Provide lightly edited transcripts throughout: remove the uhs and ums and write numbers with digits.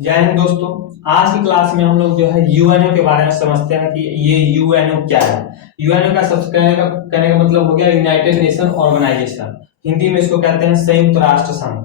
जय हिंद दोस्तों। आज की क्लास में हम लोग जो है यूएनओ के बारे में समझते हैं कि ये यूएनओ क्या है। यूएनओ का सबसे कहने का मतलब हो गया यूनाइटेड नेशन ऑर्गेनाइजेशन। हिंदी में इसको कहते हैं संयुक्त राष्ट्र संघ।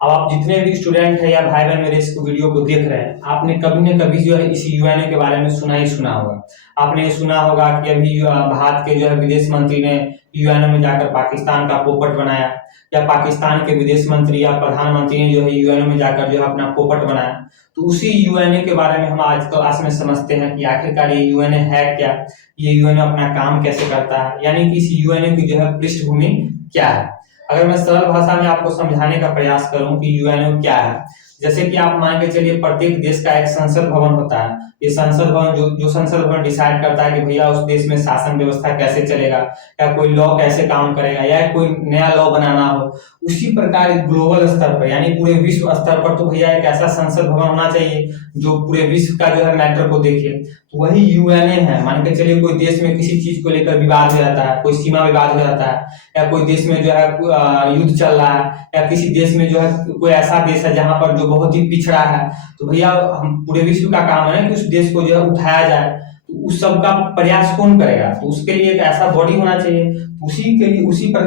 अब आप जितने भी स्टूडेंट है या भाई बहन मेरे इस वीडियो को देख रहे हैं, आपने कभी न कभी जो है इस यूएनओ के बारे में सुना ही सुना होगा। आपने ये सुना होगा कि अभी भारत के जो है विदेश मंत्री ने यूएनओ में जाकर पाकिस्तान का पोपट बनाया, या पाकिस्तान के विदेश मंत्री या प्रधानमंत्री ने जो है यूएनओ में जाकर जो है अपना पोपट बनाया। तो उसी यूएनए के बारे में हम आज क्लास में समझते हैं कि आखिरकार ये यूएनए है क्या, ये यूएनए अपना काम कैसे करता है, यानी कि इस यूएनए की जो है पृष्ठभूमि क्या है। अगर मैं सरल भाषा में आपको समझाने का प्रयास करूं कि यूएनए क्या है, जैसे कि आप मान के चलिए प्रत्येक देश का एक संसद भवन होता है। ये संसद भवन जो संसद भवन डिसाइड करता है कि भैया उस देश में शासन व्यवस्था कैसे चलेगा, या कोई लॉ कैसे काम करेगा, या कोई नया लॉ बनाना हो। उसी प्रकार ग्लोबल स्तर पर यानी पूरे विश्व स्तर पर तो भैया एक ऐसा संसद भवन होना चाहिए जो पूरे विश्व का जो है मैटर को देखे। तो वही यूएनए है। मान के चलिए कोई देश में किसी चीज को लेकर विवाद हो जाता है, कोई सीमा विवाद हो जाता है, या कोई देश में जो है युद्ध चल रहा है, या किसी देश में जो है कोई ऐसा देश है जहां पर जो बहुत ही पिछड़ा है, तो भैया हम पूरे विश्व का काम है कि उस देश को जो है उठाया जाए। तो उस सब का प्रयास कौन करेगा? तो उसके लिए एक ऐसा बॉडी होना चाहिए। उसी के लिए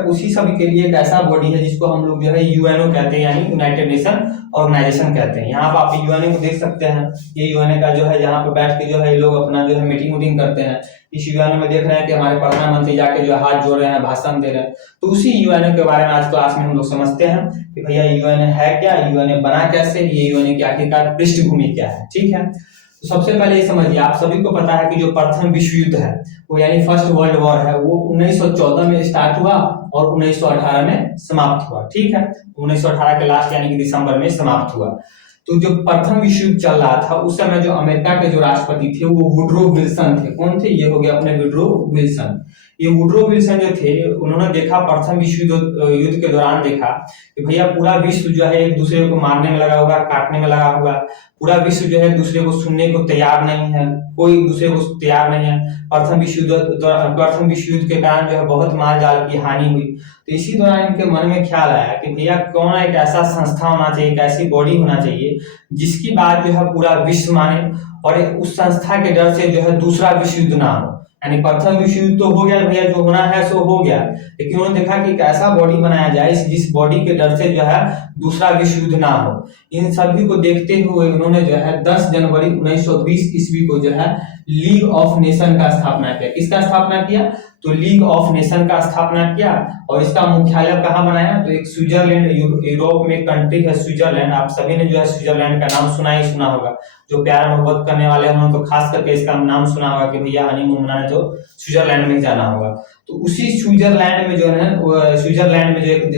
उसी सभी के लिए एक ऐसा बॉडी है जिसको हम लोग जो है यूएनओ कहते हैं, यानी यूनाइटेड नेशन ऑर्गेनाइजेशन कहते हैं। यहाँ पर आप यूएनओ को देख सकते हैं। ये यूएनओ का जो है यहाँ पर बैठ के जो है लोग अपना जो है मीटिंग करते हैं। इस यूएनओ में देख रहे हैं कि हमारे प्रधानमंत्री जाके जो हाथ जोड़ रहे हैं, भाषण दे रहे हैं। तो उसी यूएनओ के बारे में आज क्लास में हम लोग समझते हैं कि भैया यूएनओ है क्या, यूएनओ बना कैसे, ये यूएनओ की आखिरकार पृष्ठभूमि क्या है। ठीक है, तो सबसे पहले ये समझिए, आप सभी को पता है कि जो प्रथम विश्व युद्ध है वो यानी फर्स्ट वर्ल्ड वॉर है, वो 1914 में स्टार्ट हुआ और 1918 में समाप्त हुआ। ठीक है, 1918 के लास्ट यानी कि दिसंबर में समाप्त हुआ। तो जो प्रथम विश्व युद्ध चल रहा था उस समय जो अमेरिका के जो राष्ट्रपति थे वो वुडरो विल्सन थे। कौन थे? ये हो गया अपने वुडरो विल्सन। ये वुडरो विल्सन जो थे, उन्होंने देखा प्रथम विश्व युद्ध के दौरान देखा कि भैया पूरा विश्व जो है एक दूसरे को मारने में लगा हुआ, काटने में लगा हुआ। पूरा विश्व जो है एक दूसरे को सुनने को तैयार नहीं है, कोई एक दूसरे को तैयार नहीं है। प्रथम विश्व युद्ध के कारण जो है बहुत माल जाल की हानि हुई। तो इसी दौरान इनके मन में ख्याल आया कि भैया क्यों ना एक ऐसा संस्था होना चाहिए, एक ऐसी बॉडी होना चाहिए जिसकी बात जो है पूरा विश्व माने, और उस संस्था के डर से जो है दूसरा विश्व युद्ध ना हो। यानी प्रथम विश्व युद्ध तो हो गया भैया, जो होना है सो हो गया, लेकिन उन्होंने देखा कि एक ऐसा बॉडी बनाया जाए जिस बॉडी के डर से जो है दूसरा विश्व युद्ध ना हो। इन सभी को देखते हुए उन्होंने जो है 10 जनवरी 1920 ईस्वी को जो है लीग ऑफ नेशन का स्थापना किया। किसका स्थापना किया? तो लीग ऑफ नेशन का स्थापना किया। और इसका मुख्यालय कहाँ बनाया? तो एक स्विट्जरलैंड, यूरोप में एक कंट्री है स्विट्जरलैंड। आप सभी ने जो है स्विट्जरलैंड का नाम सुना ही सुना होगा। जो प्यार मोहब्बत करने वाले हैं उन्होंने तो खास करके इसका नाम सुना होगा कि भैया हनीमून मनाने तो स्विट्जरलैंड में जाना होगा। तो उसी स्विट्जरलैंड में जो है स्विट्जरलैंड में जो एक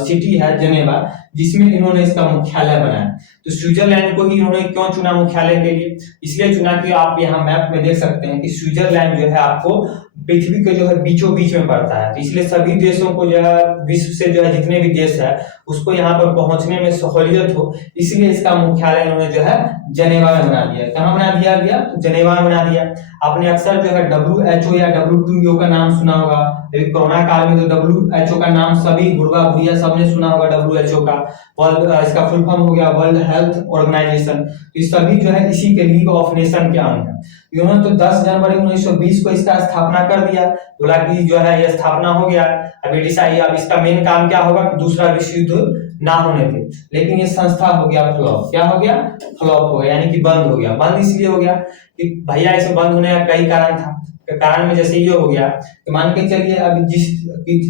सिटी है जेनेवा, जिसमें इन्होंने इसका मुख्यालय बनाया। तो स्विट्जरलैंड को ही इन्होंने क्यों चुना मुख्यालय के लिए? इसलिए चुना कि आप यहाँ मैप में देख सकते हैं कि स्विट्जरलैंड जो है आपको पृथ्वी के जो है बीचों बीच में पड़ता है। तो इसलिए सभी देशों को जो है विश्व से जो है जितने भी देश है उसको यहाँ पर पहुंचने में सहूलियत हो, इसलिए इसका मुख्यालय इन्होंने जो है जेनेवा में बना दिया। कहाँ बना दिया गया? तो जेनेवा में बना दिया। आपने अक्सर जो है WHO या WHO का नाम सुना होगा। कोरोना काल में तो WHO का नाम सभी बुढ़वा बुढ़िया सबने सुना होगा। WHO का इसका फुल फॉर्म हो गया वर्ल्ड हेल्थ ऑर्गेनाइजेशन। ये सभी जो है इसी के लीग ऑफ नेशन के अंग है। इन्होंने तो 10 जनवरी 1920 को इसका स्थापना कर दिया। बोला कि जो है ये स्थापना हो गया, अभी डिसाइड अब इसका मेन काम क्या होगा कि दूसरा विश्व युद्ध ना होने थे। लेकिन ये संस्था हो गया फ्लॉप। क्या हो गया? फ्लॉप हो गया, यानी कि बंद हो गया। बंद इसलिए हो गया कि भैया इसे बंद होने का कई कारण था। कारण में जैसे ये हो गया कि मान के चलिए अब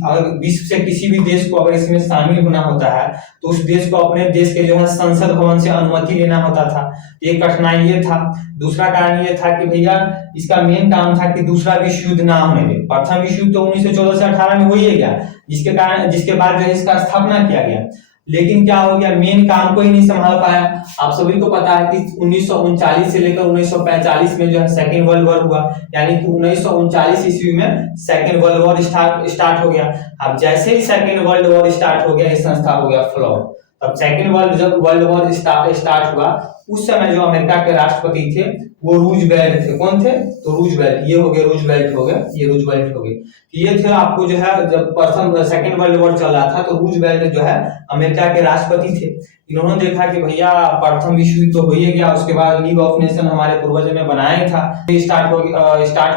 अगर विश्व से किसी भी देश को अगर इसमें शामिल होना होता है तो उस देश को अपने देश के जो है संसद भवन से अनुमति लेना होता था। ये कठिनाई ये था। दूसरा कारण ये था कि भैया इसका मेन काम था कि दूसरा विश्व युद्ध ना होने दे। प्रथम विश्व युद्ध तो 1914 से 18 में हो ही गया, जिसके बाद जो है इसका स्थापना किया गया। लेकिन क्या हो गया? मेन काम को ही नहीं संभाल पाया। आप सभी को पता है कि 1939 से लेकर 1945 में जो है सेकेंड वर्ल्ड वॉर हुआ, यानी कि 1939 ईस्वी में सेकेंड वर्ल्ड वॉर स्टार्ट हो गया। अब जैसे ही सेकेंड वर्ल्ड वॉर स्टार्ट हो गया, ये संस्था हो गया फ्लॉप। अब सेकेंड वर्ल्ड वॉर स्टार्ट हुआ उस समय जो अमेरिका के राष्ट्रपति थे वो रूजवेल्ट थे। कौन थे? तो रूजवेल्ट। ये हो गए रूजवेल्ट हो गए, ये रूजवेल्ट हो गए। ये थे आपको जो है जब प्रथम सेकंड वर्ल्ड वॉर चल रहा था तो रूजवेल्ट जो है अमेरिका के राष्ट्रपति थे। इन्होंने देखा कि भैया प्रथम विश्व युद्ध तो हो ही गया, उसके बाद लीग ऑफ नेशन हमारे पूर्वजों ने बनाया था, स्टार्ट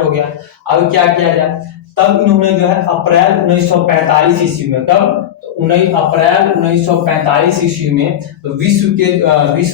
हो गया। अब क्या किया जाए? तब इन्होंने जो है अप्रैल 1945 ईस्वी में, कब? 19 अप्रैल 1945 ईस्वी में विश्व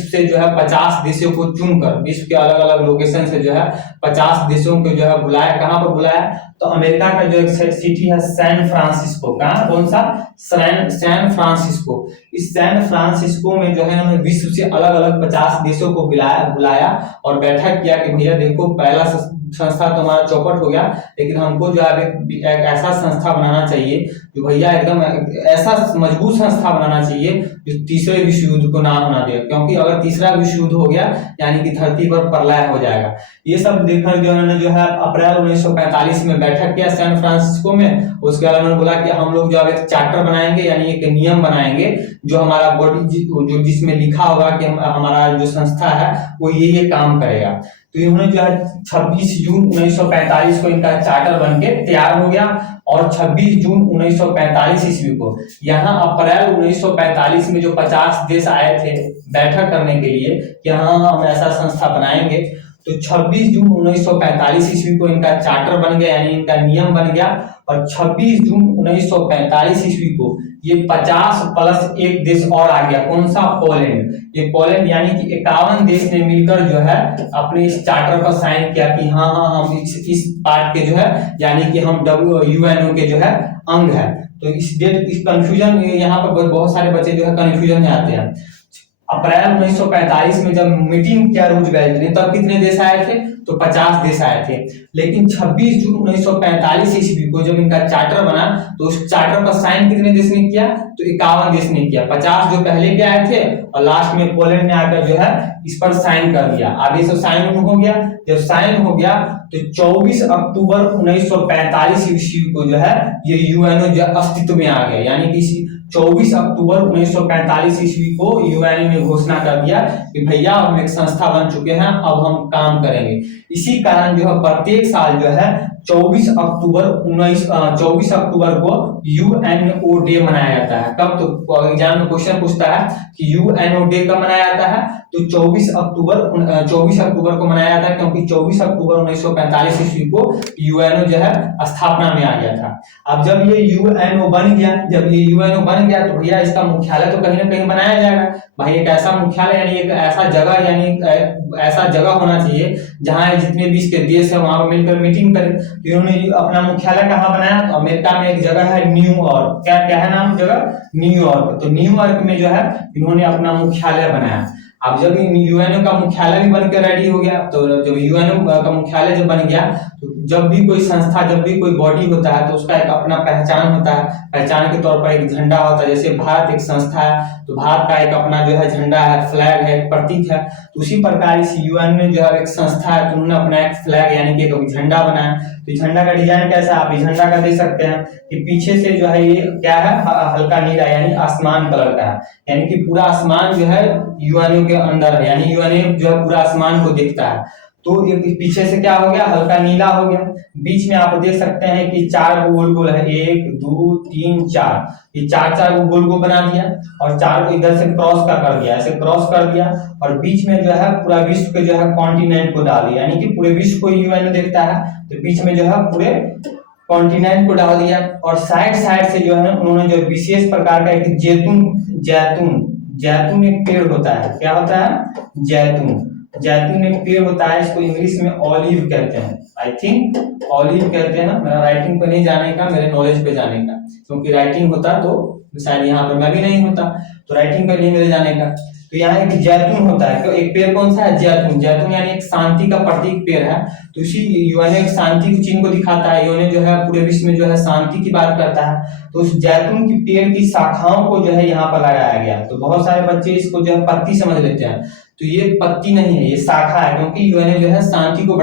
से जो है 50 देशों को चुनकर, विश्व के अलग अलग लोकेशन से जो है 50 देशों को जो है बुलाया। कहां पर बुलाया? तो अमेरिका का जो एक सिटी है सैन फ्रांसिस्को। कहां? कौन सा? San Francisco. इस सैन फ्रांसिस्को में जो है उन्होंने विश्व से अलग अलग 50 देशों को बुलाया और बैठक किया कि भैया देखो, पहला संस्था तो हमारा चौपट हो गया, लेकिन हमको जो है एक ऐसा संस्था बनाना चाहिए जो भैया एकदम ऐसा मजबूत संस्था बनाना चाहिए जो तीसरे विश्व युद्ध को ना होना दे, क्योंकि अगर तीसरा विश्व युद्ध हो गया यानी कि धरती पर प्रलय हो जाएगा। ये सब देखकर जो उन्होंने जो है अप्रैल 1945 में बैठक किया सैन फ्रांसिस्को में। उसके बाद उन्होंने बोला कि हम लोग जो है एक चार्टर बनाएंगे, यानी एक नियम बनाएंगे जो हमारा बॉडी जो जिसमें लिखा होगा कि हमारा जो संस्था है वो ये काम करेगा। तो इन्होंने जो है 26 जून 1945 को इनका चार्टर बनके तैयार हो गया और 26 जून 1945 ईस्वी को यहाँ अप्रैल 1945 में जो 50 देश आए थे बैठक करने के लिए कि हाँ हम ऐसा संस्था बनाएंगे, तो 26 जून 1945 ईस्वी को इनका चार्टर बन गया, यानी इनका नियम बन गया। और 26 जून 1945 ईस्वी को ये 50 प्लस एक देश और आ गया। कौन सा? पोलैंड। ये पोलैंड यानी कि 51 देश ने मिलकर जो है अपने इस चार्टर पर साइन किया कि हाँ हम इस पार्ट के जो है यानी कि हम यूएनओ के जो है अंग है। तो इस कंफ्यूजन यहाँ पर बहुत सारे बच्चे जो है कंफ्यूजन में आते हैं। अप्रैल 1945 में जब मीटिंग किया रूजवेल्ट ने तब कितने देश आए थे? तो 50 देश आए थे। लेकिन 26 जून 1945 ईस्वी को जब इनका चार्टर बना तो उस चार्टर पर साइन कितने देश ने किया? तो 51 देश ने किया। 50 जो पहले के आए थे और लास्ट में पोलैंड ने आकर जो है इस पर साइन कर दिया। अब ये सब साइन हो गया। जब साइन हो गया तो 24 अक्टूबर 1945 ईस्वी को जो है ये यूएनओ जो अस्तित्व में आ गया, यानी कि 24 अक्टूबर 1945 ईस्वी को यूएनओ ने घोषणा कर दिया कि भैया हम एक संस्था बन चुके हैं, अब हम काम करेंगे। इसी कारण जो है प्रत्येक साल जो है 24 अक्टूबर को यूएनओ डे मनाया जाता है। कब? तो एग्जाम में क्वेश्चन पूछता है कि यूएनओ डे कब मनाया जाता है? तो 24 अक्टूबर को मनाया जाता है, क्योंकि 24 अक्टूबर 1945 ईस्वी को यूएनओ जो है स्थापना में आ गया था। अब जब ये यूएनओ बन गया तो भैया इसका मुख्यालय तो कहीं ना कहीं बनाया जाएगा। भाई एक ऐसा मुख्यालय यानी एक ऐसा जगह, यानी ऐसा जगह होना चाहिए जहां जितने भी इसके देश है वहां पर मिलकर मीटिंग करें। तो इन्होंने अपना मुख्यालय कहाँ बनाया? तो अमेरिका में एक जगह है न्यूयॉर्क। क्या है नाम जगह? न्यूयॉर्क। तो न्यूयॉर्क में जो है इन्होंने अपना मुख्यालय बनाया। अब जब यूएनओ का मुख्यालय भी बनकर रेडी हो गया, तो जब यूएनओ का मुख्यालय जब बन गया तो जब भी कोई संस्था, जब भी कोई बॉडी होता है तो उसका एक अपना पहचान होता है। पहचान के तौर पर एक झंडा होता है। जैसे भारत एक संस्था है तो भारत का एक अपना जो है झंडा है, फ्लैग है, एक प्रतीक है। तो उसी प्रकार इस यूएन में जो है एक संस्था है तो उन्होंने अपना एक फ्लैग यानी कि एक झंडा बनाया। तो झंडा का डिजाइन कैसा है? आप इस झंडा का देख सकते हैं कि पीछे से जो है ये क्या है? हल्का नीला यानी आसमान कलर का है, यानी कि पूरा आसमान जो है यूएनओ के अंदर है, यानी यूएनओ जो है पूरा आसमान को देखता है। तो ये पीछे से क्या हो गया? हल्का नीला हो गया। बीच में आप देख सकते हैं कि 4 गोल गोल है, 1 2 3 4, ये 4 गोल गोल बना दिया और 4 को इधर से क्रॉस कर दिया, ऐसे क्रॉस कर दिया और बीच में जो है पूरा विश्व के जो है कॉन्टिनेंट को डाल दिया, यानी कि पूरे विश्व को यूएनओ देखता है तो बीच में जो है पूरे कॉन्टिनेंट को डाल दिया। और साइड से जो है उन्होंने जो विशेष प्रकार का एक जैतून एक पेड़ होता है। क्या होता है? जैतून एक पेड़ होता है। इसको इंग्लिश में ऑलिव कहते हैं। आई थिंक ऑलिव कहते हैं। मेरा राइटिंग पे नहीं जाने का, मेरे नॉलेज पे जाने का, क्योंकि राइटिंग होता तो शायद यहाँ पर मैं भी नहीं होता, तो राइटिंग पे नहीं मेरे जाने का। तो यहाँ एक जैतून होता है। एक पेड़ कौन सा है? जैतून यानी एक शांति का प्रतीक पेड़ है। तो इसी यूएनओ एक शांति के चिन्ह को दिखाता है। यूएनओ जो है पूरे विश्व में जो है शांति की बात करता है। तो उस जैतून की पेड़ की शाखाओं को जो है यहाँ पर लगाया गया। तो बहुत सारे बच्चे इसको जो है पत्ती समझ लेते हैं, तो ये पत्ती नहीं है, ये शाखा है, क्योंकि यूएनओ जो है शांति को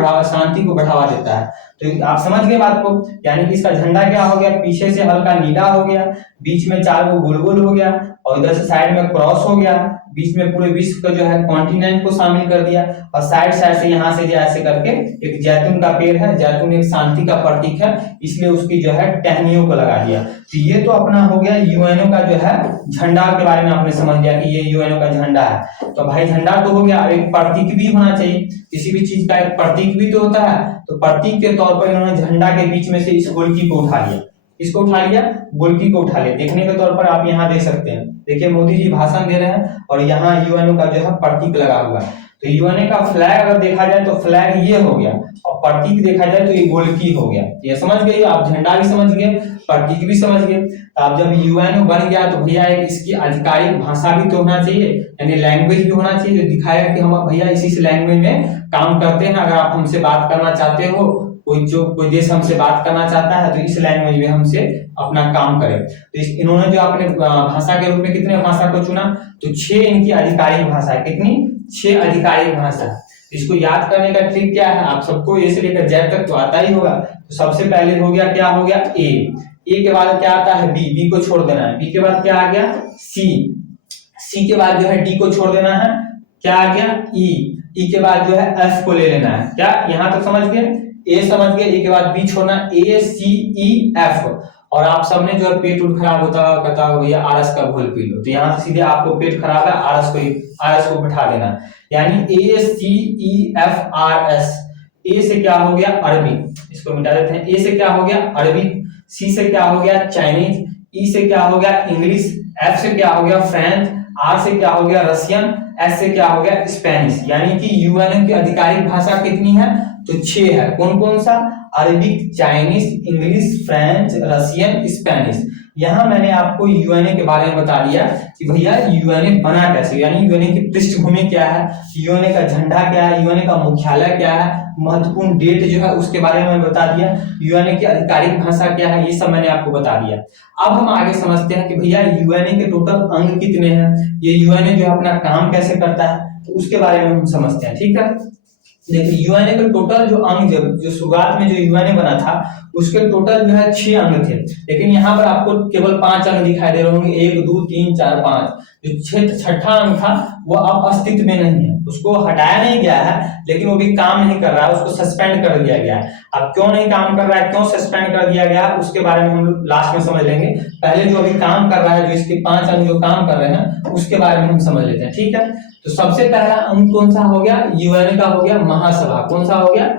बढ़ावा देता है। तो आप समझ गए बात को, यानी कि इसका झंडा क्या हो गया? पीछे से हल्का नीला हो गया, बीच में 4 गोल गोल हो गया और इधर से साइड में क्रॉस हो गया, बीच में पूरे विश्व का जो है कॉन्टिनेंट को शामिल कर दिया, और साइड साइड से यहाँ से ऐसे करके एक जैतून का पेड़ है, जैतून एक शांति का प्रतीक है, इसलिए उसकी जो है टहनियों को लगा दिया। तो ये तो अपना हो गया यूएनओ का जो है झंडा के बारे में आपने समझ लिया कि ये यूएनओ का झंडा है। तो भाई झंडा तो हो गया, एक प्रतीक भी होना चाहिए, किसी भी चीज का एक प्रतीक भी तो होता है। तो प्रतीक के तौर पर इन्होंने झंडा के बीच में से इस गोलकी को उठा लिया, इसको उठा लिया, गोलकी को उठा लिया। देखने के तौर पर आप यहाँ देख सकते हैं, देखिए मोदी जी भाषण दे रहे हैं और यहाँ यूएनओ का जो है प्रतीक लगा हुआ है। तो यूएनओ का फ्लैग अगर देखा जाए तो फ्लैग ये हो गया, और प्रतीक देखा जाए तो ये गोलकी हो गया। ये समझ गए आप, झंडा भी समझ गए, प्रतीक भी समझ गए। अब जब यूएनओ बन गया तो भैया एक इसकी आधिकारिक भाषा भी तो होना चाहिए, यानी लैंग्वेज भी होना चाहिए जो दिखाएगा कि हम भैया इसी लैंग्वेज में काम करते हैं। अगर आप हमसे बात करना चाहते हो, कोई देश हमसे बात करना चाहता है तो इस लैंग्वेज में हमसे अपना काम करे। तो इन्होंने जो अपने भाषा के रूप में कितने भाषा को चुना, तो 6 इनकी आधिकारिक भाषा है। कितनी? 6 आधिकारिक भाषा। इसको याद करने का ट्रिक क्या है, आप सबको ए से लेकर जेड तक तो आता ही होगा। तो सबसे पहले हो गया, क्या हो गया, ए के बाद क्या आता है बी को छोड़ देना है, बी के बाद क्या आ गया सी के बाद जो है डी को छोड़ देना है, क्या आ गया ई के बाद जो है एफ को ले लेना है। क्या यहाँ तक समझ गए? ए समझ गए, ए के बाद बी छोड़ना, ए सी ई एफ। और आप सबने जो है पेट उठ खराब होता कहता हो भैया आरएस का घोल पी लो, तो यहाँ से सीधे आपको पेट खराब है आरएस को बिठा देना, यानी ए सी ई एफ आर एस। ए से क्या हो गया अरबिक, इसको मिटा देते हैं। ए से क्या हो गया अरबिक, सी से क्या हो गया चाइनीज, ई से क्या हो गया इंग्लिश, एफ से क्या हो गया फ्रेंच, आर से क्या हो गया रशियन, एस से क्या हो गया स्पेनिश। यानी कि यूएनओ की आधिकारिक भाषा कितनी है, तो 6 है। कौन कौन सा? Arabic, Chinese, English, French, Russian, Spanish. यहाँ मैंने आपको यूएनए के बारे में बता दिया कि भैया यूएनए बना कैसे, यानी यूएनए की पृष्ठभूमि क्या है, यूएनए का झंडा क्या है, यूएनए का मुख्यालय क्या है, महत्वपूर्ण डेट जो है उसके बारे में बता दिया, यूएनए की आधिकारिक भाषा क्या है, ये सब मैंने आपको बता दिया। अब हम आगे समझते हैं कि भैया यूएनए के टोटल अंग कितने हैं, ये यूएनए जो है अपना काम कैसे करता है, तो उसके बारे में हम समझते हैं। ठीक है, देखिए यूएनए का टोटल जो अंग जो शुरुआत में जो यूएनए बना था उसके टोटल जो है 6 अंग थे, लेकिन यहाँ पर आपको केवल 5 अंग दिखाई दे रहे होंगे, 1 2 3 4 5। जो छठा अंग था वो अब अस्तित्व में नहीं है, उसको हटाया नहीं गया है, लेकिन वो भी काम नहीं कर रहा है, उसको सस्पेंड कर दिया गया है। अब क्यों नहीं काम कर रहा है, क्यों सस्पेंड कर दिया गया है, उसके बारे में हम लोग लास्ट में समझ लेंगे। पहले जो अभी काम कर रहा है, जो इसके 5 अंग जो काम कर रहे हैं उसके बारे में हम समझ लेते हैं। ठीक है, तो सबसे पहला अंग कौन सा हो गया, यूएनए का हो गया महासभा। कौन सा हो गया,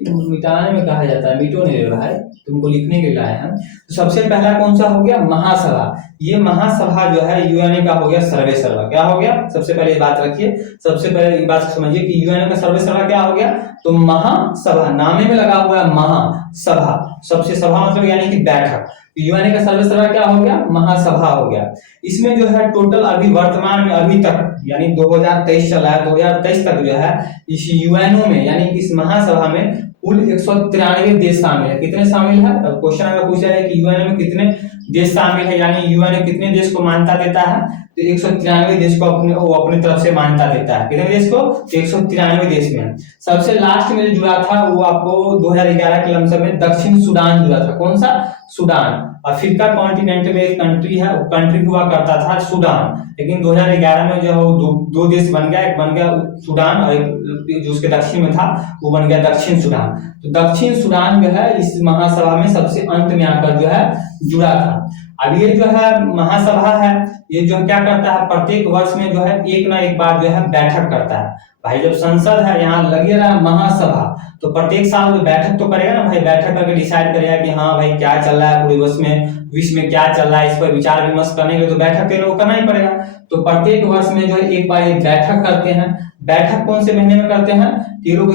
मिटाने में कहा जाता है, मिटो नहीं रहा है, तुमको लिखने के लाए हैं। तो सबसे पहला कौन सा हो गया, महासभा। ये महासभा जो है यूएनए का हो गया सर्वे सर्वा। क्या हो गया, सबसे पहले ये बात रखिए, सबसे पहले ये बात समझिए कि यूएनए का सर्वे सर्वा क्या हो गया, तो महासभा, नामे में लगा हुआ है महासभा, सबसे सभा मतलब यानी कि बैठक। यूएनए का सर्वे सर्वा क्या हो गया, महासभा हो गया। इसमें जो है टोटल अभी वर्तमान में अभी तक यानी 2023 चला है, 2023 तक जो है इस यूएनओ में यानी कि इस महासभा में कुल 193 देश शामिल है। कितने शामिल है, तो क्वेश्चन अगर पूछा जाए कि यूएनओ में कितने देश शामिल है, यानी यूएनओ कितने देश को मान्यता देता है, तो 193 देश को अपनी तरफ से मान्यता देता है। कितने देश को, तो 193 देश में। सबसे लास्ट में जो जुड़ा था वो आपको 2011 के लमसम में दक्षिण सूडान जुड़ा था। कौन सा, सूडान। अफ्रीका कॉन्टिनेंट में एक कंट्री है, वो कंट्री हुआ करता था सूडान, लेकिन 2011 में जो है वो दो देश बन गया, एक बन गया सूडान और एक जो उसके दक्षिण में था वो बन गया दक्षिण सूडान। तो दक्षिण सूडान जो है इस महासभा में सबसे अंत में आकर जो है जुड़ा था। अब ये जो है महासभा है, ये जो क्या करता है, प्रत्येक वर्ष में जो है एक ना एक बार जो है बैठक करता है। भाई जब संसद है यहाँ लगे रहा महासभा, तो प्रत्येक साल जो बैठक तो करेगा ना भाई, बैठक करके डिसाइड करेगा कि हाँ भाई क्या चल रहा है पूरे विश्व में क्या चल रहा है, इस पर विचार विमर्श करने के लिए तो बैठक के लोग करना ही पड़ेगा। तो प्रत्येक वर्ष में जो है एक बार एक बैठक करते हैं। बैठक कौन से महीने में करते हैं, ये लोग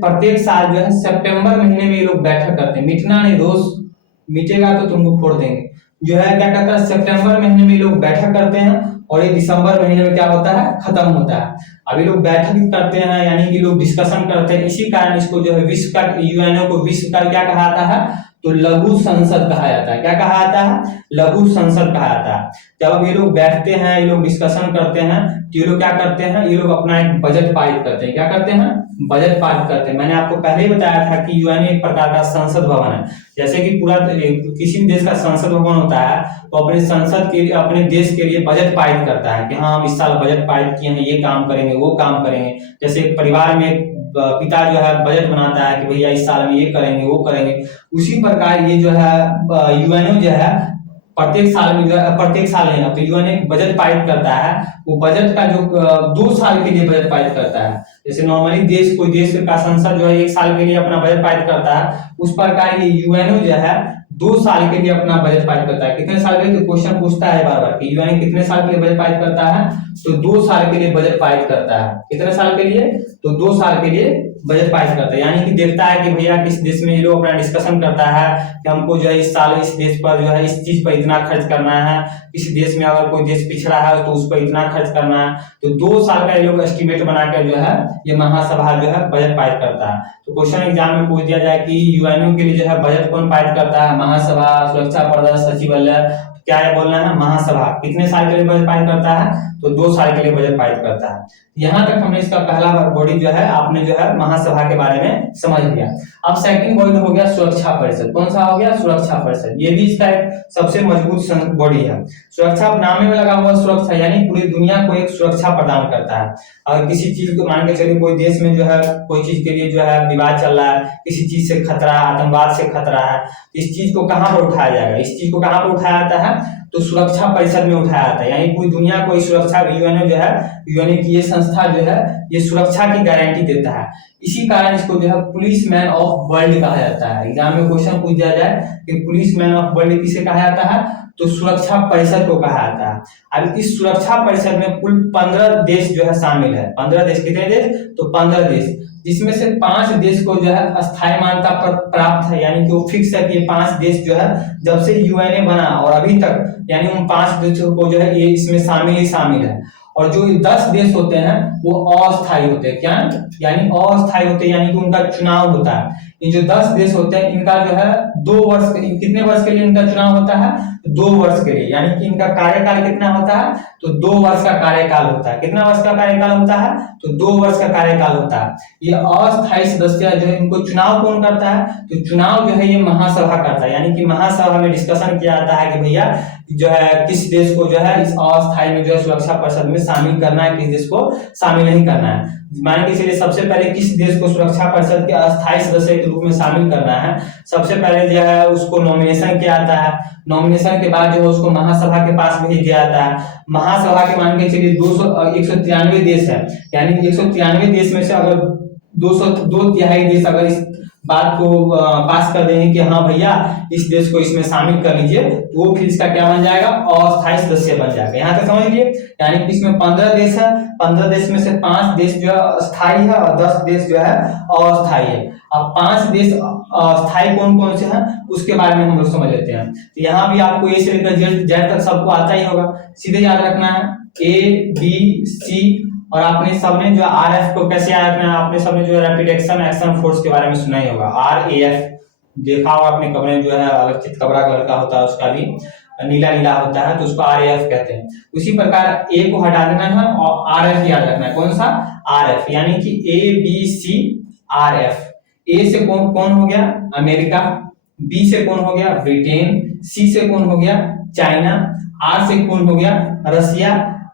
प्रत्येक साल जो है सितंबर महीने में ये लोग बैठक करते हैं। मिटना नहीं दोस्त, मिटेगा तो तुमको फोड़ देंगे। जो है क्या कहता है, सितंबर महीने में लोग बैठक करते हैं और ये दिसंबर महीने में क्या होता है, खत्म होता है। अभी लोग बैठक करते हैं यानी कि लोग डिस्कशन करते हैं, इसी कारण इसको जो है विश्व का यूएनओ को विश्व का क्या कहा जाता है, तो लघु संसद कहा जाता है। क्या कहा जाता है? लघु संसद कहा जाता है। जब अब ये लोग बैठते हैं, ये लोग डिस्कशन करते हैं, तो ये लोग क्या करते हैं, ये लोग अपना एक बजट पारित करते हैं। क्या करते हैं? बजट पारित करते हैं। मैंने आपको पहले ही बताया था कि यूएन एक प्रकार का संसद भवन है। जैसे कि पूरा किसी भी देश का संसद भवन होता है, तो अपने संसद के लिए, अपने देश के लिए बजट पारित करता है कि हाँ हम इस साल बजट पारित किए हैं, ये काम करेंगे, वो काम करेंगे। जैसे एक परिवार में पिता जो है बजट बनाता है कि भैया इस साल में ये करेंगे, वो करेंगे। उसी प्रकार ये जो है यूएनओ जो है प्रत्येक साल में जो है, प्रत्येक साल नहीं, तो यूएन एक बजट पारित करता है। वो बजट का जो 2 साल के लिए बजट पारित करता है। जैसे नॉर्मली देश, कोई देश का संसद जो है 1 साल के लिए अपना बजट पारित करता है, उस प्रकार ये यूएनओ जो है 2 साल के लिए अपना बजट पारित करता है। कितने साल के लिए? तो क्वेश्चन पूछता है बार बार कि यूएन कितने साल के लिए बजट पारित करता है? तो 2 साल के लिए बजट पारित करता है। कितने साल के लिए? तो 2 साल के लिए बजट पारित करता है। यानी कि देखता है कि भैया किस देश में ये लोग अपना डिस्कशन करता है कि हमको जो है इस साल इस देश पर जो है इस चीज पर इतना खर्च करना है, इस देश में अगर कोई देश पिछड़ा है तो उस पर इतना खर्च करना है। तो 2 साल का ये लोग एस्टिमेट बनाकर जो है ये महासभा जो है बजट पारित करता है। तो क्वेश्चन एग्जाम में पूछ दिया जाए कि यूएनओ के लिए जो है बजट कौन पारित करता है? महासभा, सुरक्षा परिषद, सचिवालय। क्या है बोलना है? महासभा। कितने साल के लिए बजट पारित करता है? तो 2 साल के लिए बजट पारित करता है। यहाँ तक हमने इसका पहला बॉडी जो है, आपने जो है महासभा के बारे में समझ लिया। अब सेकंड बॉडी हो गया सुरक्षा परिषद। कौन सा हो गया? सुरक्षा परिषद। ये भी इसका एक सबसे मजबूत बॉडी है। सुरक्षा नाम में लगा हुआ सुरक्षा, यानी पूरी दुनिया को एक सुरक्षा प्रदान करता है। अगर किसी चीज को मान के चलिए, कोई देश में जो है कोई चीज के लिए जो है विवाद चल रहा है, किसी चीज से खतरा, आतंकवाद से खतरा है, इस चीज को कहां पर उठाया जाएगा? इस चीज को कहां पर उठाया जाता है? तो सुरक्षा परिषद में उठाया जाता है। यानी पूरी दुनिया को सुरक्षा, यूएनओ जो है, यूएनओ की ये संस्था जो है ये सुरक्षा की गारंटी देता है। इसी कारण इसको जो है पुलिस मैन ऑफ वर्ल्ड कहा जाता है। एग्जाम में क्वेश्चन पूछ दिया जाए कि पुलिस मैन ऑफ वर्ल्ड किसे कहा जाता है? तो सुरक्षा परिषद को कहा जाता है। अब इस सुरक्षा परिषद में कुल 15 देश जो है शामिल है। 15 देश। कितने देश? तो 15 देश, जिसमें से 5 देश को जो है अस्थायी मान्यता प्राप्त है। यानी कि वो फिक्स है कि 5 देश जो है जब से यूएनए बना और अभी तक, यानी उन 5 देशों को जो है ये इसमें शामिल है। और जो 10 देश होते हैं वो अस्थायी होते हैं। क्या? यानी अस्थायी होते हैं, यानी कि उनका चुनाव होता है। ये जो 10 देश होते हैं इनका जो है 2 वर्ष, कितने वर्ष के लिए इनका चुनाव होता है? 2 वर्ष के लिए। यानी कि इनका कार्यकाल कितना होता है? तो 2 वर्ष का कार्यकाल होता है। कितना वर्ष का कार्यकाल होता है? तो 2 वर्ष का कार्यकाल होता है। ये अस्थायी सदस्य जो है इनको चुनाव कौन करता है? तो चुनाव जो है ये महासभा करता है। यानी कि महासभा में डिस्कशन किया जाता है कि भैया जो है किस देश को जो है इस अस्थायी में जो है सुरक्षा परिषद में शामिल करना है, किस देश को शामिल नहीं करना है। मान के चलिए सबसे पहले किस देश को सुरक्षा परिषद के अस्थायी सदस्य के रूप में शामिल करना है, सबसे पहले जो है उसको नॉमिनेशन किया जाता है। नॉमिनेशन के बाद जो है उसको महासभा के पास भेज दिया जाता है। महासभा के मान के चलिए 193 देश है, यानी 193 देश में से अगर 2/3 देश अगर इस बात को पास कर देंगे कि हाँ भैया इस देश को इसमें शामिल कर लीजिए, तो वो फिर इसका क्या बन जाएगा? अस्थायी सदस्य बन जाएगा। यहाँ तक समझ लिए। यानी कि इसमें 15 देश है, 15 देश में से 5 देश जो है स्थायी है और 10 देश जो है अस्थायी है। अब 5 देश स्थायी कौन कौन से हैं उसके बारे में हम लोग समझ लेते हैं। तो यहाँ भी आपको ए से लेकर जेड तक सबको आता ही होगा, सीधे याद रखना है ABC। और आपने सबने जो RF को कैसे याद रखना है? आपने सबने जो रैपिड एक्शन फोर्स के बारे में सुना ही होगा। RAF देखा होगा अपने कमरे में, जो है अलग चितकबरा कलर का होता है, उसका भी नीला नीला होता है, तो उसको RAF कहते हैं। उसी प्रकार A को हटा देना है और RF याद रखना है। कौन सा? RF, यानी कि ABC RF। A से कौन कौन हो गया? अमेरिका। B से कौन हो गया? ब्रिटेन। C से कौन हो गया? चाइना। R से कौन हो गया? रसिया।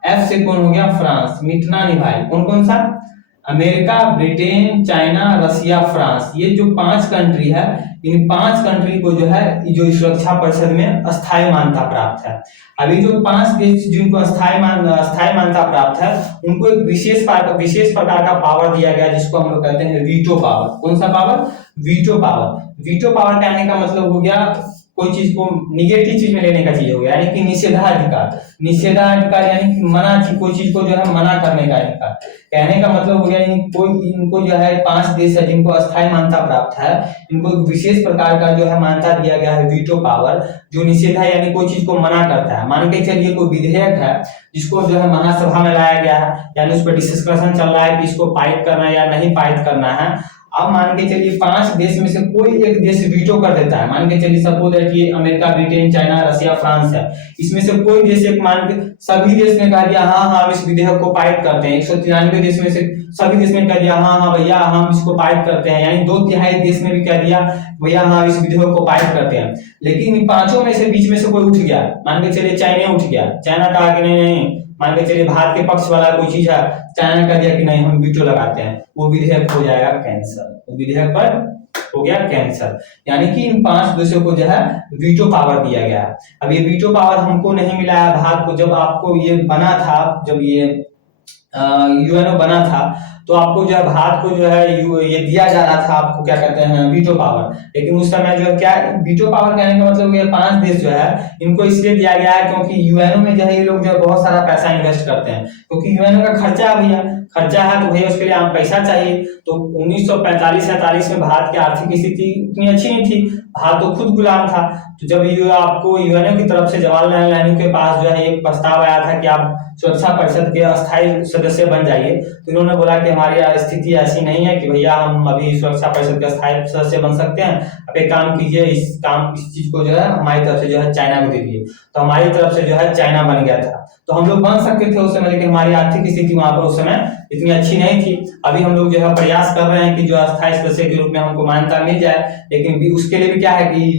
F से कौन हो गया? फ्रांस। मिटना नहीं भाई, कौन कौन सा? अमेरिका, ब्रिटेन, चाइना, रसिया, फ्रांस। ये जो 5 कंट्री है, इन 5 कंट्री को जो है जो सुरक्षा परिषद में अस्थायी मान्यता प्राप्त है। अभी जो 5 देश जिनको अस्थायी मान्यता प्राप्त है, उनको एक विशेष प्रकार का पावर दिया गया, जिसको हम लोग कहते हैं वीटो पावर। कौन सा power? Veto power. Veto power कहने का मतलब हो गया कोई चीज को निगेटिव चीज में लेने का चीज हो गया, यानी कि निषेधाधिकार। निषेधाधिकार यानी कि मना की कोई चीज को जो है मना करने का अधिकार। कहने का मतलब हो गया कोई इनको जो है 5 देश है जिनको अस्थायी मान्यता प्राप्त है, इनको एक विशेष प्रकार का जो है मान्यता दिया गया है वीटो पावर, जो निषेध है यानी कोई चीज को मना करता है। मान के चलिए कोई विधेयक है जिसको जो है महासभा में लाया गया है, यानी उस पर डिस्कशन चल रहा है कि इसको पारित करना है या नहीं पारित करना है। अब मान के चलिए 5 देश में से कोई एक देश वीटो कर देता है, मान के चलिए सपोज दैट ये America, Britain, China, Russia, France है, इसमें से कोई देश एक मान के सभी देश ने कह दिया हाँ हम इस विधेयक को पारित करते हैं, 193 देश में से सभी देश ने कह दिया हाँ भैया हम इसको पारित करते हैं, यानी 2/3 देश ने भी कह दिया भैया हाँ इस विधेयक को पारित करते हैं। लेकिन इन पांचों में से बीच में से कोई उठ गया, मान के चलिए चाइना उठ गया, चाइना कहा कि नहीं, मान के चलिए भारत के पक्ष वाला कोई चीज है, चाइना कह दिया कि नहीं हम वीटो लगाते हैं, वो विधेयक हो जाएगा कैंसल, वो विधेयक पर हो गया कैंसल। यानी कि इन 5 देशों को जो है वीटो पावर दिया गया है। अब ये वीटो पावर हमको नहीं मिला है भारत को, जब आपको ये बना था, जब ये यूएनओ बना था तो आपको जो है भारत को जो है ये दिया जा रहा था आपको क्या कहते हैं वीटो पावर। लेकिन उस समय जो है क्या वीटो पावर कहने का मतलब ये 5 देश जो है इनको इसलिए दिया गया है क्योंकि यूएनओ में जो है ये लोग जो है बहुत सारा पैसा इन्वेस्ट करते हैं, क्योंकि यूएनओ का खर्चा भैया खर्चा है तो भैया उसके लिए आप पैसा चाहिए। तो 1945-47 में भारत की आर्थिक स्थिति उतनी अच्छी नहीं थी, भारत तो खुद गुलाम था। तो जब ये आपको यूएनओ की तरफ से जवाहरलाल नेहरू के पास जो है एक प्रस्ताव आया था कि आप सुरक्षा परिषद के अस्थायी सदस्य बन जाइए, तो इन्होंने बोला कि हमारी स्थिति ऐसी नहीं है कि भैया हम अभी सुरक्षा परिषद के अस्थायी सदस्य बन सकते हैं, आप एक काम कीजिए इस चीज को जो है हमारी तरफ से जो है चाइना को दे दिए। तो हमारी तरफ से जो है चाइना बन गया था, तो हम लोग बन सकते थे उस समय, लेकिन हमारी आर्थिक स्थिति वहां पर उस समय इतनी अच्छी नहीं थी। अभी हम लोग जो है प्रयास कर रहे हैं कि जो अस्थायी सदस्य के रूप में हमको मान्यता मिल जाए, लेकिन भी उसके लिए भी क्या है कि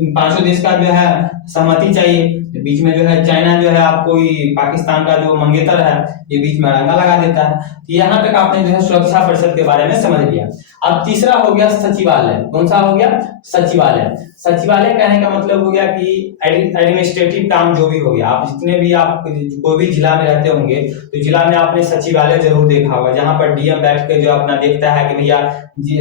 इन 5 देश का जो है सहमति चाहिए। बीच में जो है चाइना जो है आपको पाकिस्तान का जो मंगेतर है ये बीच में अड़ंगा लगा देता है। तो यहाँ तक आपने जो है सुरक्षा परिषद के बारे में समझ लिया। अब तीसरा हो गया सचिवालय। कौन सा हो गया? सचिवालय। सचिवालय कहने का मतलब हो गया कि एडमिनिस्ट्रेटिव काम जो भी हो गया, आप जितने भी आप कोई भी जिला में रहते होंगे तो जिला में आपने सचिवालय जरूर देखा होगा, जहां पर डीएम बैठ के जो अपना देखता है कि भैया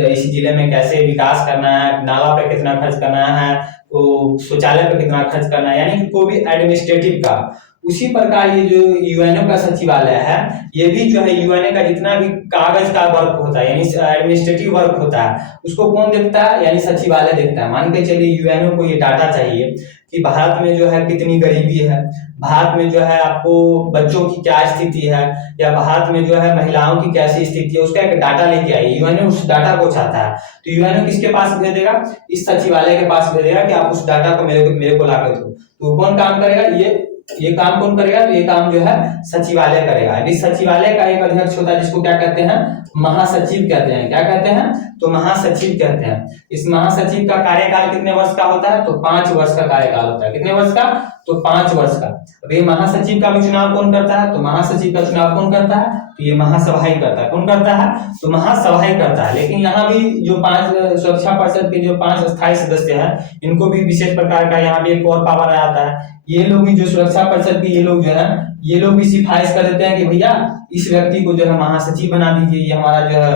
इस जिले में कैसे विकास करना है, नाला पे कितना खर्च करना है, तो शौचालय पे कितना खर्च करना है, यानी कि कोई भी एडमिनिस्ट्रेटिव का। उसी प्रकार ये जो यूएनओ का सचिवालय है ये भी जो है यूएनओ का जितना भी कागज का वर्क होता है यानी एडमिनिस्ट्रेटिव वर्क होता है उसको कौन देखता है? यानी सचिवालय देखता है। मान के चलिए यूएनओ को ये डाटा चाहिए कि भारत में जो है कितनी गरीबी है, भारत में जो है आपको बच्चों की क्या स्थिति है, या भारत में जो है महिलाओं की कैसी स्थिति है, उसका एक डाटा लेके आई। यूएनओ उस डाटा को चाहता है तो यूएनओ किसके पास भेजेगा? इस सचिवालय के पास भेजेगा कि आप उस डाटा को मेरे को ला कर दो। तो कौन काम करेगा? ये काम कौन करेगा? तो ये काम जो है सचिवालय करेगा। अभी सचिवालय का एक अध्यक्ष होता है जिसको क्या कहते हैं? महासचिव कहते हैं। क्या कहते हैं? तो महासचिव कहते हैं। इस महासचिव का कार्यकाल कितने वर्ष का होता है? तो 5 वर्ष का कार्यकाल होता है। कितने वर्ष का? तो 5 वर्ष का। अभी महासचिव का भी चुनाव कौन करता है? तो महासचिव का चुनाव कौन करता है? तो ये महासभा ही करता है। कौन करता है? तो महासभा ही करता है। लेकिन यहाँ भी जो 5 सुरक्षा परिषद के जो 5 अस्थायी सदस्य हैं इनको भी विशेष प्रकार का यहाँ भी एक और पावर आता है। ये लोग भी जो सुरक्षा परिषद के ये लोग जो है ये लोग भी सिफारिश कर देते हैं कि भैया इस व्यक्ति को जो है महासचिव बना दीजिए, ये हमारा जो है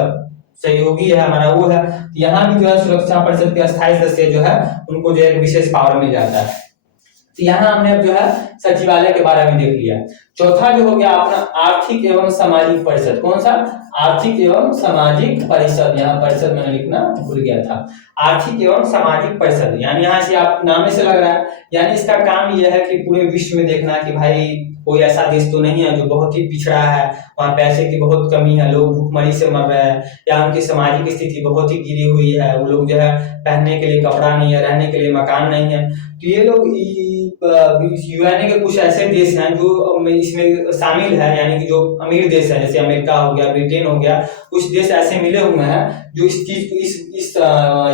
सहयोगी है, हमारा वो है। यहाँ भी जो है सुरक्षा परिषद के अस्थायी सदस्य जो है उनको जो है विशेष पावर मिल जाता है। तो यहाँ हमने अब जो है सचिवालय के बारे में देख लिया। चौथा जो हो गया अपना आर्थिक एवं सामाजिक परिषद। कौन सा? आर्थिक एवं सामाजिक परिषद। यहाँ परिषद मैंने लिखना भूल गया था। आर्थिक एवं सामाजिक परिषद, यानी यहाँ से आप नाम से लग रहा है, यानी इसका काम यह है कि पूरे विश्व में देखना कि भाई कोई ऐसा देश तो नहीं है जो बहुत ही पिछड़ा है, वहाँ पैसे की बहुत कमी है, लोग भूखमरी से मर रहे हैं, या उनकी सामाजिक स्थिति बहुत ही गिरी हुई है, वो लोग जो है पहनने के लिए कपड़ा नहीं है, रहने के लिए मकान नहीं है। तो ये लोग यूएनए के कुछ ऐसे देश हैं जो इसमें शामिल है, यानी कि जो अमीर देश है जैसे अमेरिका हो गया, ब्रिटेन हो गया, कुछ देश ऐसे मिले हुए हैं जो इस चीज को इस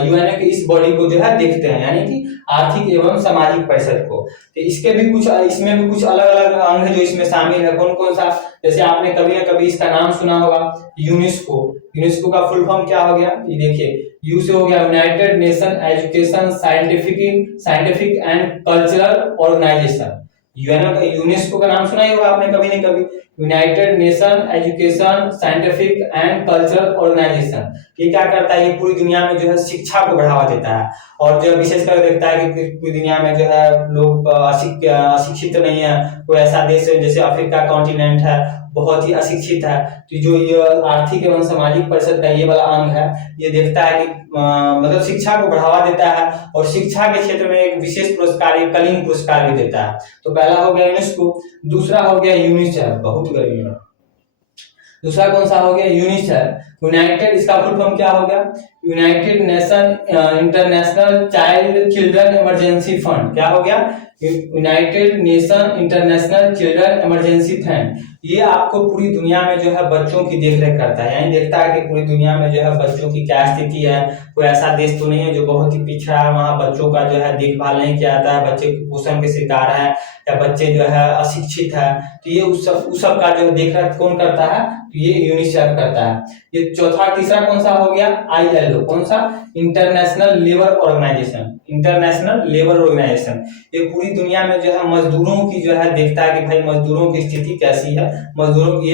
यूएनए के इस बॉडी को जो है देखते हैं, यानी कि आर्थिक एवं सामाजिक परिषद को। तो इसके भी कुछ इसमें भी कुछ अलग अलग अंग है जो इसमें शामिल है। कौन कौन सा? जैसे आपने कभी ना कभी इसका नाम सुना होगा यूनेस्को। यूनेस्को का फुल फॉर्म क्या हो गया? ये देखिए, यू से हो गया United Nation Education Scientific and Cultural Organization. UNO का यूनेस्को का नाम सुना ही होगा आपने कभी न कभी। United Nation Education Scientific and Cultural Organization. ये क्या करता है, ये पूरी दुनिया में जो है शिक्षा को बढ़ावा देता है और जो विशेषकर देखता है कि पूरी दुनिया में जो है लोग अशिक्षित नहीं है। कोई ऐसा देश है जैसे अफ्रीका कॉन्टिनेंट है, बहुत ही अशिक्षित है, तो जो ये आर्थिक एवं सामाजिक परिषद का ये वाला अंग है, ये देखता है कि मतलब शिक्षा को बढ़ावा देता है और शिक्षा के क्षेत्र में एक विशेष पुरस्कार, एक कलिंग पुरस्कार भी देता है। तो पहला हो गया यूनेस्को, दूसरा हो गया यूनिसेफ, बहुत गर्मी है, दूसरा कौन सा हो गया, यूनिसेफ। यूनाइटेड, इसका फुल फॉर्म क्या हो गया, United nation international child children emergency fund. क्या हो गया, United nation international children emergency fund. ये आपको पूरी दुनिया में जो है बच्चों की देखरेख करता है, यानी देखता है कि पूरी दुनिया में जो है बच्चों की क्या स्थिति है। कोई ऐसा देश तो नहीं है जो बहुत ही पिछड़ा है, वहाँ बच्चों का जो है देखभाल नहीं किया जाता है, बच्चे कुपोषण के शिकार है या बच्चे जो है अशिक्षित है, तो ये उस सब का जो देखरेख कौन करता है, तो ये यूनिसेफ करता है। ये चौथा, तीसरा कौन सा हो गया, ILO, कौन सा, International Labour Organization, International Labour Organization. ये पूरी दुनिया में जो है मजदूरों की जो है देखता है कि भाई मजदूरों की स्थिति कैसी है, मजदूरों की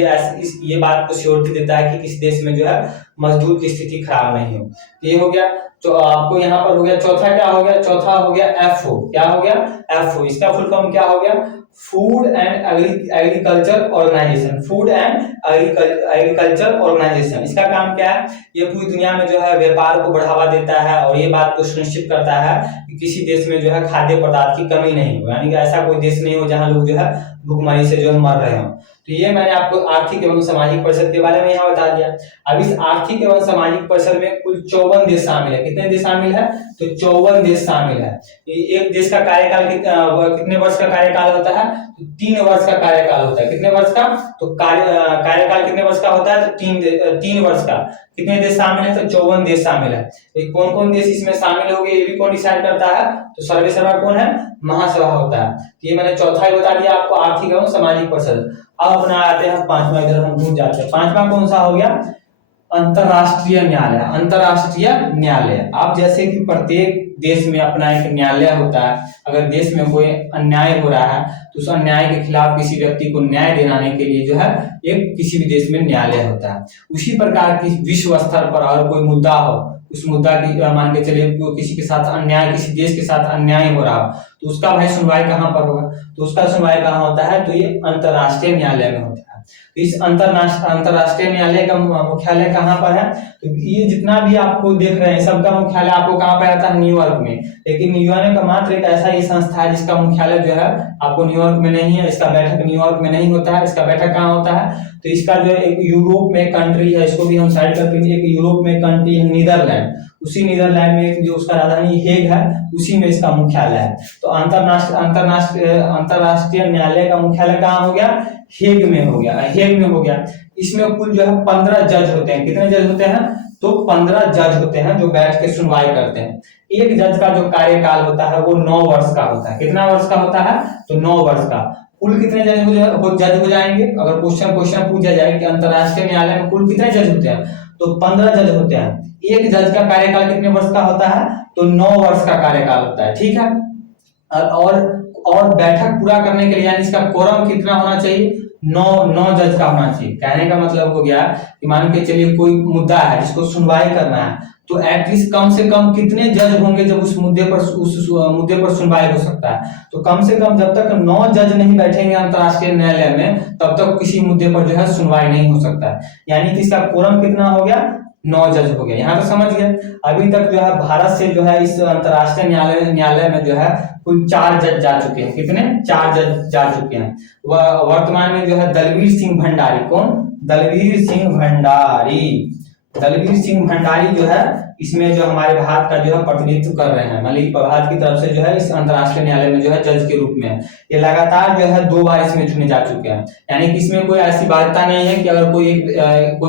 ये बात को श्योरिटी देता है कि किस देश में जो है मजदूर की स्थिति खराब नहीं हो। ये हो गया, तो आपको यहाँ पर हो गया चौथा, क्या हो गया, चौथा हो गया FO। क्या हो गया, FO, इसका फुल फॉर्म क्या हो गया, Food and Agriculture Organization, Food and Agriculture Organization. इसका काम क्या है, ये पूरी दुनिया में जो है व्यापार को बढ़ावा देता है और ये बात को सुनिश्चित करता है कि किसी देश में जो है खाद्य पदार्थ की कमी नहीं हो, यानी कि ऐसा कोई देश नहीं हो जहां लोग जो है भूखमरी से जो है मर रहे हो। तो ये मैंने आपको आर्थिक एवं सामाजिक परिषद के बारे में यहाँ बता दिया। अब इस आर्थिक एवं सामाजिक परिषद में कुल 54 देश शामिल है। कितने देश शामिल है, तो 54 देश शामिल है। एक देश का कार्यकाल कितने वर्ष का कार्यकाल होता है, तो 3 वर्ष का कार्यकाल होता है। कितने वर्ष का, तो कार्यकाल कितने वर्ष का होता है, तो 3 वर्ष का। कितने देश शामिल है, तो 54 देश शामिल है। कौन कौन देश इसमें शामिल हो गए ये भी कौन डिसाइड करता है, तो सर्वेसर्वा कौन है, महासभा होता है। तो ये मैंने चौथा ही बता दिया आपको, आर्थिक एवं सामाजिक परिषद। अब अपना आते हैं पांचवा, इधर हम भूल जाते हैं। पांचवा कौन सा हो गया, अंतरराष्ट्रीय न्यायालय। अंतरराष्ट्रीय न्यायालय, आप जैसे कि प्रत्येक देश में अपना एक न्यायालय होता है, अगर देश में कोई अन्याय हो रहा है तो उस अन्याय के खिलाफ किसी व्यक्ति को न्याय दिलाने के लिए जो है एक किसी भी देश में न्यायालय होता है। उसी प्रकार की विश्व स्तर पर अगर कोई मुद्दा हो, उस मुद्दा की मान के चलिए किसी के साथ अन्याय, किसी देश के साथ अन्याय हो रहा हो, तो उसका भाई सुनवाई कहाँ पर होगा, तो उसका सुनवाई कहाँ होता है, तो ये अंतरराष्ट्रीय न्यायालय में होता है। तो इस अंतरराष्ट्रीय न्यायालय का मुख्यालय कहाँ पर है, तो ये जितना भी आपको देख रहे हैं सबका मुख्यालय आपको कहाँ पर आता है, न्यूयॉर्क में। लेकिन यूएनओ का मात्र एक ऐसा ही संस्था है जिसका मुख्यालय जो है आपको न्यूयॉर्क में नहीं है, इसका बैठक न्यूयॉर्क में नहीं होता है। इसका बैठक कहाँ होता है, तो इसका जो एक यूरोप में कंट्री है, इसको भी हम साइड कर दीजिए, एक यूरोप में कंट्री है नीदरलैंड, उसी नीदरलैंड में जो उसका राजधानी हेग है उसी में इसका मुख्यालय है। तो अंतरराष्ट्रीय न्यायालय का मुख्यालय कहाँ हो गया, हेग में हो गया, हेग में हो गया। इसमें कुल जो है 15 जज होते हैं। कितने जज होते हैं, तो 15 जज होते हैं जो बैठ के सुनवाई करते हैं। एक जज का जो कार्यकाल होता है वो 9 वर्ष का होता है। कितना वर्ष का होता है, तो 9 वर्ष का। कुल कितने जज हो जाएंगे, अगर क्वेश्चन पूछा जाए कि अंतरराष्ट्रीय न्यायालय में कुल कितने जज होते हैं, तो 15 जज होते हैं। एक जज का कार्यकाल कितने वर्ष का होता है, तो 9 वर्ष का कार्यकाल होता है, ठीक है। और बैठक पूरा करने के लिए यानी इसका कोरम कितना होना चाहिए, 9 जज का होना चाहिए। कहने का मतलब हो गया कि मान के चलिए कोई मुद्दा है जिसको सुनवाई करना है, तो एटलीस्ट कम से कम कितने जज होंगे जब उस मुद्दे पर सुनवाई हो सकता है, तो कम से कम जब तक 9 जज नहीं बैठेंगे अंतरराष्ट्रीय न्यायालय में तब तक किसी मुद्दे पर जो है सुनवाई नहीं हो सकता है। यानी कि इसका कोरम कितना हो गया, 9 जज हो गया। यहाँ तो समझ गए। अभी तक जो है भारत से जो है इस अंतरराष्ट्रीय न्यायालय में जो है कुल 4 जज जा चुके हैं। कितने, 4 जज जा चुके हैं। वर्तमान में जो है दलवीर सिंह भंडारी, कौन, दलवीर सिंह भंडारी जो है इसमें जो हमारे भारत का जो है प्रतिनिधित्व कर रहे हैं, मतलब भारत की तरफ से जो है इस अंतरराष्ट्रीय न्यायालय में जो है जज के रूप में ये लगातार जो है 2 बार इसमें चुने जा चुके हैं। यानी कि इसमें कोई ऐसी बाध्यता नहीं है कि अगर कोई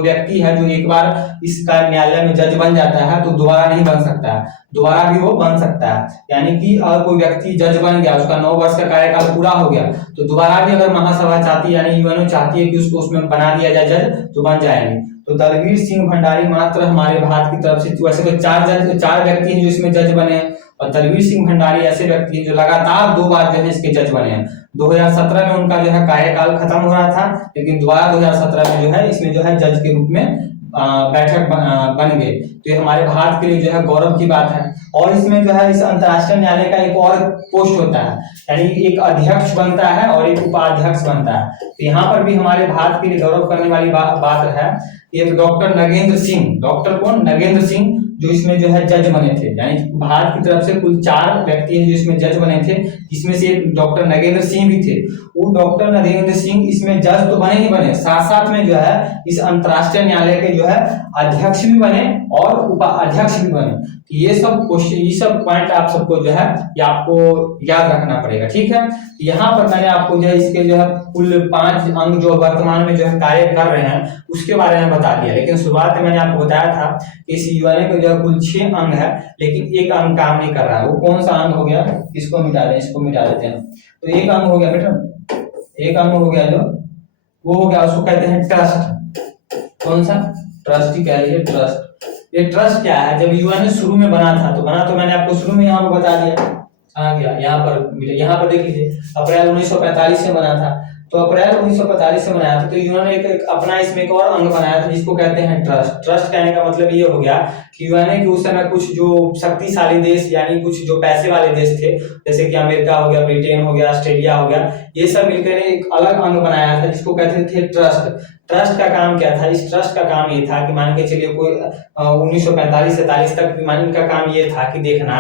व्यक्ति है जो एक बार इसका न्यायालय में जज बन जाता है तो दोबारा नहीं बन सकता है, दोबारा भी वो बन सकता है। यानी कि अगर कोई व्यक्ति जज बन गया, उसका 9 वर्ष का कार्यकाल पूरा हो गया, तो दोबारा भी अगर महासभा चाहती है यानी यूएनओ चाहती है कि उसको उसमें बना दिया जाए जज, तो बन जाएंगे। तो दलवीर सिंह भंडारी मात्र हमारे भारत की तरफ से, वैसे तो 4 व्यक्ति हैं जो इसमें जज बने हैं, और दलवीर सिंह भंडारी ऐसे व्यक्ति हैं जो लगातार 2 बार जो है इसके जज बने हैं। 2017 में उनका जो है कार्यकाल खत्म हो रहा था, लेकिन दोबारा 2017 में जो है इसमें जो है जज के रूप में बैठक बन गए। तो ये हमारे भारत के लिए जो है गौरव की बात है। और इसमें जो है इस अंतर्राष्ट्रीय न्यायालय का एक और पोस्ट होता है, यानी एक अध्यक्ष बनता है और एक उपाध्यक्ष बनता है। तो यहाँ पर भी हमारे भारत के लिए गौरव करने वाली बात है। एक डॉक्टर नगेंद्र सिंह, डॉक्टर कौन? नगेंद्र सिंह, जो इसमें जो है जज बने थे। यानी भारत की तरफ से कुल 4 व्यक्ति हैं जो इसमें जज बने थे, जिसमें से डॉक्टर नगेंद्र सिंह भी थे। वो डॉक्टर नगेंद्र सिंह इसमें जज तो बने ही बने, साथ साथ में जो है इस अंतर्राष्ट्रीय न्यायालय के जो है अध्यक्ष भी बने और उपाध्यक्ष भी बने। ये सब पॉइंट आप सबको जो है ये आपको याद रखना पड़ेगा, ठीक है। यहाँ पर मैंने आपको जो है इसके जो है कुल 5 अंग जो वर्तमान में जो है कार्य कर रहे हैं उसके बारे में बता दिया। लेकिन शुरुआत में मैंने आपको बताया था कि इस यूएनए के जो है कुल 6 अंग है, लेकिन एक अंग काम नहीं कर रहा है। वो कौन सा अंग हो गया? इसको मिटा दें, इसको मिटा देते हैं। तो एक अंग हो गया बेटा, एक अंग हो गया जो वो हो गया, उसको कहते हैं ट्रस्ट। कौन सा? ट्रस्ट ही कह रही है, ट्रस्ट। ये ट्रस्ट क्या है? जब यूएनए शुरू में बना था तो मैंने आपको शुरू में यहाँ पर बता दिया। कहाँ गया? यहाँ पर देख लीजिए, अप्रैल 1945 से बना था। तो अप्रैल 1945 से बनाया था। तो यूएनए एक अपना इसमें एक और अंग बनाया था जिसको कहते हैं ट्रस्ट। ट्रस्ट कहने का मतलब ये हो गया कि यूएनए के उस समय कुछ जो शक्तिशाली देश, यानी कुछ जो पैसे वाले देश थे, जैसे कि अमेरिका हो गया, ब्रिटेन हो गया, ऑस्ट्रेलिया हो गया, ये सब मिलकर एक अलग अंग बनाया था जिसको कहते थे ट्रस्ट। ट्रस्ट का काम क्या था? इस ट्रस्ट का काम ये था कि मान के चलिए कोई 1945-47 तक इनका काम ये था कि देखना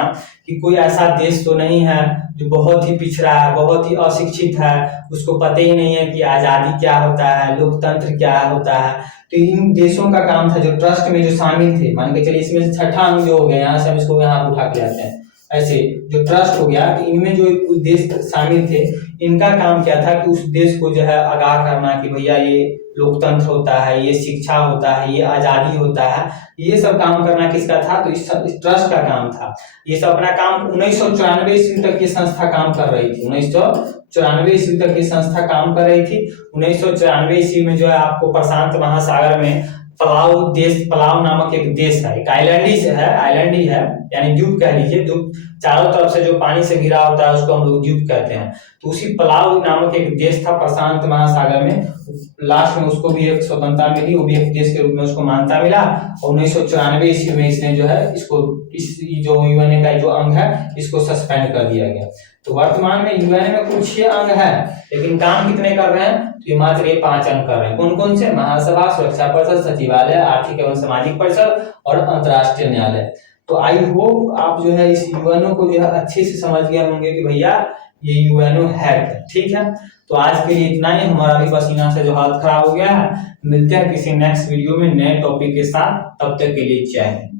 कि कोई ऐसा देश तो नहीं है जो बहुत ही पिछड़ा है, बहुत ही अशिक्षित है, उसको पता ही नहीं है कि आजादी क्या होता है, लोकतंत्र क्या होता है। तो इन देशों का काम था जो ट्रस्ट में जो शामिल थे, मान के चलिए इसमें 6ठा अंग जो हो गया, यहाँ से हम इसको यहाँ उठा के लाते हैं। ऐसे जो ट्रस्ट हो गया कि इनमें जो कुछ देश शामिल थे, इनका काम क्या था कि उस देश को जो है आगाह करना कि भैया ये लोकतंत्र होता है, ये शिक्षा होता है, ये आजादी होता है, ये सब काम करना किसका था? तो इस ट्रस्ट का काम था। ये सब अपना काम 1994 ईस्वी तक ये संस्था काम कर रही थी। 1994 ईस्वी तक ये संस्था काम कर रही थी। 1994 ईस्वी में जो है आपको प्रशांत महासागर में पलाव नामक एक देश है, एक आइलैंड ही है, यानी द्वीप कह लीजिए। द्वीप चारों तरफ से जो पानी से घिरा होता है उसको हम लोग द्वीप कहते हैं। तो उसी पलाव नामक एक देश था प्रशांत महासागर में। लास्ट में उसको भी एक स्वतंत्रता मिली, वो भी एक देश के रूप में उसको मान्यता मिला। और 1994 ईस्वी में इसने जो है इसको इस जो यूएनए का जो अंग है इसको सस्पेंड कर दिया गया। तो वर्तमान में यूएनए में कुल 6 अंग है, लेकिन काम कितने कर रहे हैं? तो ये मात्र ये 5 अंग कर रहे हैं। कौन कौन से? महासभा, सुरक्षा परिषद, सचिवालय, आर्थिक एवं सामाजिक परिषद और अंतर्राष्ट्रीय न्यायालय। तो आई होप आप जो है इस यूएनओ को जो है अच्छे से समझ गए होंगे कि भैया ये यूएनओ है, ठीक है। तो आज के लिए इतना ही। हमारा भी पसीना से जो हालत खराब हो गया है। मिलते हैं किसी नेक्स्ट वीडियो में नए टॉपिक के साथ, तब तक के लिए जय हिंद।